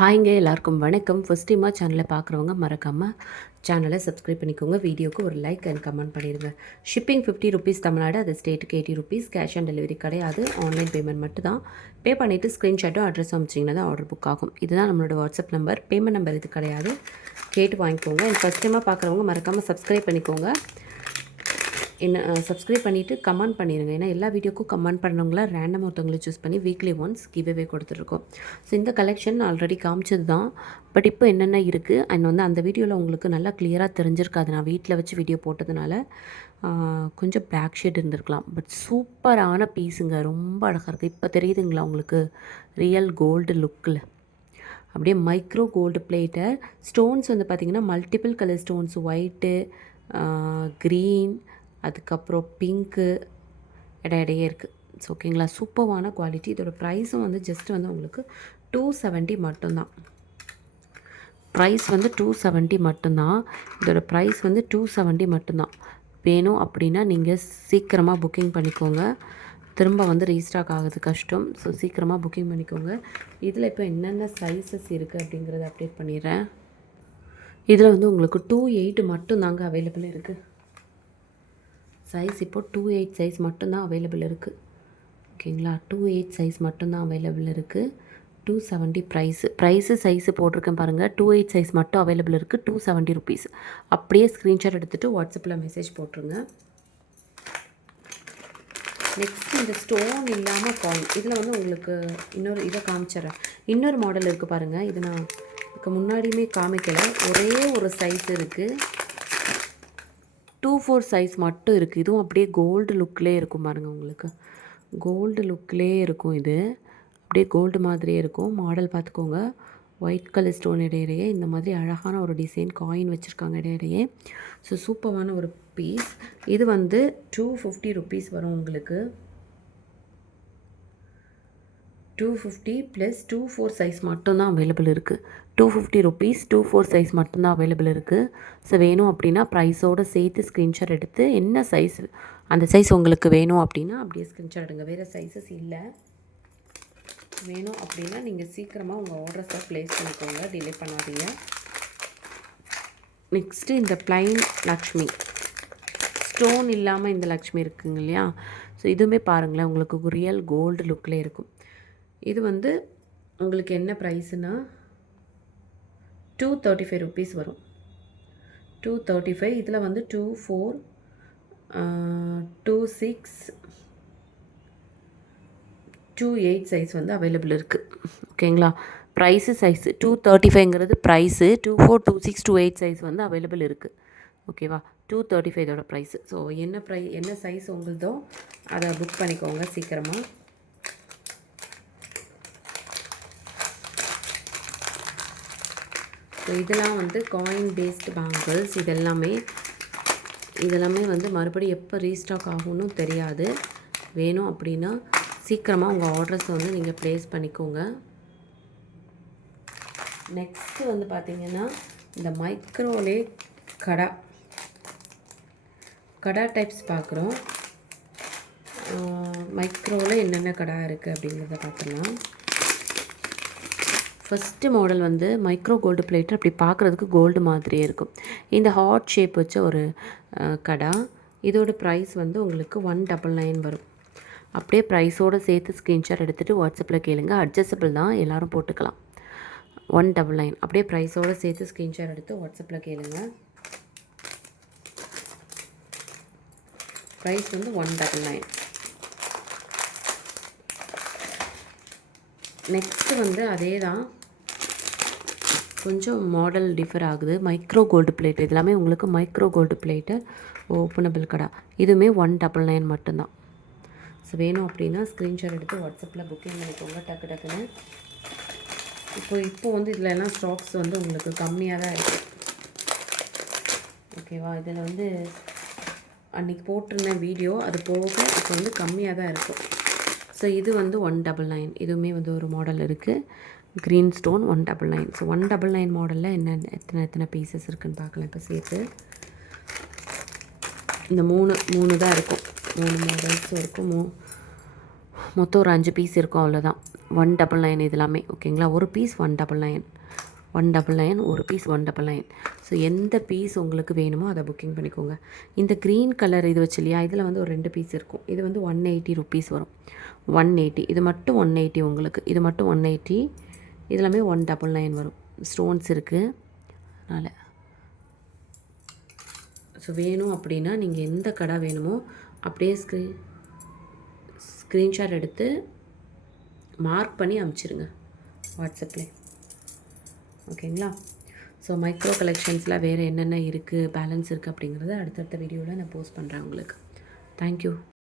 ஹாய்ங்க எல்லாருக்கும் வணக்கம். ஃபஸ்ட் டைமாக சேனலை பார்க்குறவங்க மறக்காமல் சேனலை சப்ஸ்கிரைப் பண்ணிக்கோங்க. வீடியோக்கு ஒரு லைக் அண்ட் கமெண்ட் பண்ணிடுங்க ஷிப்பிங் ஃபிஃப்டி ருபீஸ் தமிழ்நாடு அது ஸ்டேட்டுக்கு eighty rupees cash on delivery கிடையாது. ஆன்லைன் பேமெண்ட் மட்டும் தான் பே பண்ணிவிட்டு ஸ்க்ரீன்ஷாட்டும் அட்ரஸ் அமைச்சிங்கன்னா தான் ஆர்டர் புக் ஆகும். இதுதான் நம்மளோட வாட்ஸ்அப் நம்பர் பேமெண்ட் நம்பர் இது கிடையாது. கேட்டு வாங்கிக்கோங்க. ஃபஸ்ட் டைமாக பார்க்குறவங்க மறக்காமல் சப்ஸ்கிரைப் பண்ணிக்கோங்க. என்ன சப்ஸ்கிரைப் பண்ணிவிட்டு கமெண்ட் பண்ணிடுங்க ஏன்னா எல்லா வீடியோக்கும் கமெண்ட் பண்ணவங்கள ரேண்டம் ஒருத்தவங்களை சூஸ் பண்ணி வீக்லி ஒன்ஸ் கிவ்அவே கொடுத்துருக்கோம் ஸோ இந்த கலெக்ஷன் ஆல்ரெடி காமிச்சது தான் பட் இப்போ என்னென்ன இருக்குது அண்ட் வந்து அந்த வீடியோவில் உங்களுக்கு நல்லா கிளியராக தெரிஞ்சிருக்காது. நான் வீட்டில் வச்சு வீடியோ போட்டதுனால கொஞ்சம் பிளாக் ஷேட் இருந்திருக்கலாம். பட் சூப்பரான பீஸுங்க ரொம்ப அழகாக இருக்குது இப்போ தெரியுதுங்களா உங்களுக்கு? ரியல் கோல்டு லுக்கில் அப்படியே மைக்ரோ கோல்டு பிளேட்டர் ஸ்டோன்ஸ் வந்து பார்த்திங்கன்னா multiple colour stones white green அதுக்கப்புறம் பிங்க்கு இட இடையே இருக்குது ஸோ ஓகேங்களா? சூப்பர்வான குவாலிட்டி இதோட ப்ரைஸும் வந்து ஜஸ்ட் வந்து உங்களுக்கு டூ செவன்ட்டி மட்டும்தான். ப்ரைஸ் வந்து டூ செவன்ட்டி மட்டும்தான். இதோட ப்ரைஸ் வந்து டூ செவன்ட்டி மட்டும்தான். வேணும் அப்படின்னா நீங்கள் சீக்கிரமாக புக்கிங் பண்ணிக்கோங்க. திரும்ப வந்து ரீஸ்டாக் ஆகுது கஷ்டம். ஸோ சீக்கிரமாக புக்கிங் பண்ணிக்கோங்க. இதில் இப்போ என்னென்ன சைஸஸ் இருக்குது அப்படிங்கிறத அப்டேட் பண்ணிடுறேன். இதில் வந்து உங்களுக்கு டூ எயிட் மட்டும் தாங்க அவைலபிள் இருக்குது சைஸ் இப்போ டூ எயிட் சைஸ் மட்டும்தான் அவைலபிள் இருக்குது ஓகேங்களா? டூ எயிட் சைஸ் மட்டும்தான் அவைலபிள் இருக்குது two seventy price price size போட்டிருக்கேன் பாருங்கள் டூ எயிட் சைஸ் மட்டும் அவைலபிள் இருக்குது டூ செவன்ட்டி ருபீஸ் அப்படியே ஸ்க்ரீன்ஷாட் எடுத்துகிட்டு வாட்ஸ்அப்பில் மெசேஜ் போட்டுருங்க. நெக்ஸ்ட் இந்த ஸ்டோன் இல்லாமல் காயின் இதில் வந்து உங்களுக்கு இன்னொரு இதை காமிச்சிடுறேன். இன்னொரு மாடல் இருக்குது பாருங்கள் இது நான் இதுக்கு முன்னாடியுமே காமிக்கலை. ஒரே ஒரு சைஸ் இருக்குது டூ ஃபோர் சைஸ் மட்டும் இருக்குது இதுவும் அப்படியே கோல்டு லுக்லேயே இருக்கும் பாருங்கள் உங்களுக்கு. கோல்டு லுக்லேயே இருக்கும் இது. அப்படியே கோல்டு மாதிரியே இருக்கும். மாடல் பார்த்துக்கோங்க. ஒயிட் கலர் ஸ்டோன் இடையிடையே இந்த மாதிரி அழகான ஒரு டிசைன் காயின் வச்சுருக்காங்க இடையிடையே. ஸோ சூப்பரான ஒரு பீஸ் இது வந்து டூ ஃபிஃப்டி ருபீஸ் வரும் உங்களுக்கு. Two fifty plus two four size மட்டும்தான் அவைலபிள் இருக்குது two fifty rupees two four size மட்டும்தான் அவைலபிள் இருக்குது ஸோ வேணும் அப்படின்னா ப்ரைஸோடு சேர்த்து ஸ்க்ரீன்ஷாட் எடுத்து என்ன சைஸ் அந்த சைஸ் உங்களுக்கு வேணும் அப்படின்னா அப்படியே ஸ்க்ரீன்ஷாட் எடுங்க. வேறு சைஸஸ் இல்லை. வேணும் அப்படின்னா நீங்கள் சீக்கிரமாக உங்கள் ஆர்டர்ஸை ப்ளேஸ் பண்ணிக்கோங்க. டிலே பண்ணாதீங்க. நெக்ஸ்ட்டு இந்த பிளைன் லக்ஷ்மி. ஸ்டோன் இல்லாமல் இந்த லக்ஷ்மி இருக்குங்க இல்லையா? ஸோ இதுவுமே பாருங்களேன். உங்களுக்கு ரியல் கோல்டு லுக்கில் இருக்கும். இது வந்து உங்களுக்கு என்ன ப்ரைஸுனா டூ தேர்ட்டி ஃபைவ் ருபீஸ் வரும். டூ தேர்ட்டி ஃபைவ் இதில் வந்து two four two six two eight size வந்து அவைலபிள் இருக்குது ஓகேங்களா price size two thirty ஃபைவ்ங்கிறது price two four two six two eight size வந்து அவைலபிள் இருக்குது ஓகேவா டூ தேர்ட்டி ஃபைவ் இதோட ப்ரைஸு ஸோ என்ன ப்ரை என்ன சைஸ் உங்களுதோ அதை புக் பண்ணிக்கோங்க சீக்கிரமாக ஸோ இதெல்லாம் வந்து காயின் பேஸ்டு பேங்கிள்ஸ் இதெல்லாமே இதெல்லாமே வந்து மறுபடியும் எப்போ ரீஸ்டாக் ஆகும்னு தெரியாது. வேணும் அப்படின்னா சீக்கிரமாக உங்கள் ஆர்டர்ஸை வந்து நீங்கள் ப்ளேஸ் பண்ணிக்கோங்க. நெக்ஸ்ட்டு வந்து பார்த்திங்கன்னா இந்த மைக்ரோலே கடா. கடா டைப்ஸ் பார்க்குறோம் மைக்ரோவில் என்னென்ன கடா இருக்குது அப்படிங்கிறத பார்த்துக்கலாம் ஃபஸ்ட்டு மாடல் வந்து மைக்ரோ கோல்டு பிளேட்டர் அப்படி பார்க்குறதுக்கு கோல்டு மாதிரியே இருக்கும். இந்த ஹார்ட் ஷேப் வச்ச ஒரு கடை கடா இதோட ப்ரைஸ் வந்து உங்களுக்கு ஒன் டபுள் நைன் வரும். அப்படியே ப்ரைஸோடு சேர்த்து ஸ்க்ரீன்ஷாட் எடுத்துகிட்டு வாட்ஸ்அப்பில் கேளுங்க. அட்ஜஸ்டபிள் தான். எல்லோரும் போட்டுக்கலாம். ஒன் டபுள் நைன் அப்படியே ப்ரைஸோடு சேர்த்து ஸ்க்ரீன்ஷாட் எடுத்து வாட்ஸ்அப்பில் கேளுங்க. ப்ரைஸ் வந்து ஒன் டபுள் நைன் நெக்ஸ்ட்டு வந்து அதே தான் கொஞ்சம் மாடல் டிஃபர் ஆகுது. மைக்ரோ கோல்டு பிளேட் இதெல்லாமே உங்களுக்கு மைக்ரோ கோல்டு பிளேட்டு ஓப்பனபிள் கடை. இதுவுமே ஒன் டபுள் நைன் மட்டும்தான். ஸோ வேணும் அப்படின்னா ஸ்க்ரீன்ஷாட் எடுத்து வாட்ஸ்அப்பில் புக்கிங் பண்ணிக்கோங்க. டக்கு டக்குன்னு. இப்போ இப்போ வந்து இதில் எல்லாம் ஸ்டாக்ஸ் வந்து உங்களுக்கு கம்மியாக தான் இருக்குது ஓகேவா இதில் வந்து அன்றைக்கி போட்டிருந்த வீடியோ அது போக இப்போ வந்து கம்மியாக தான் இருக்கும். ஸோ இது வந்து ஒன் டபுள் நைன் இதுவுமே வந்து ஒரு மாடல் இருக்குது green stone one double nine so one double nine மாடலில் என்ன எத்தனை எத்தனை பீசஸ் இருக்குன்னு பார்க்கலாம் இப்போ சேர்த்து. இந்த மூணு மூணு தான் இருக்கும். மூணு மாடல்ஸும் இருக்கும். மூ மொத்தம் ஒரு அஞ்சு பீஸ் இருக்கும் அவ்வளோதான் ஒன் டபுள் நைன் இதெல்லாமே ஓகேங்களா ஒரு piece one double nine one double nine ஒரு piece one double nine so எந்த பீஸ் உங்களுக்கு வேணுமோ அதை புக்கிங் பண்ணிக்கோங்க. இந்த க்ரீன் கலர் இது வச்சு இல்லையா? இதில் வந்து ஒரு ரெண்டு பீஸ் இருக்கும். இது வந்து ஒன் எயிட்டி ருபீஸ் வரும். ஒன் எயிட்டி இது மட்டும் ஒன் எயிட்டி உங்களுக்கு. இது மட்டும் ஒன் எயிட்டி இதெல்லாமே ஒன் டபுள் நைன் வரும். ஸ்டோன்ஸ் இருக்குது அதனால். ஸோ வேணும் அப்படின்னா நீங்கள் எந்த கடை வேணுமோ அப்படியே ஸ்க்ரீன் ஸ்க்ரீன்ஷாட் எடுத்து மார்க் பண்ணி அமுச்சிருங்க வாட்ஸ்அப்பில் ஓகேங்களா ஸோ மைக்ரோ கலெக்ஷன்ஸில் வேறு என்னென்ன இருக்குது பேலன்ஸ் இருக்குது அப்படிங்கிறத அடுத்தடுத்த வீடியோவில் நான் போஸ்ட் பண்ணுறேன் உங்களுக்கு. தேங்க்யூ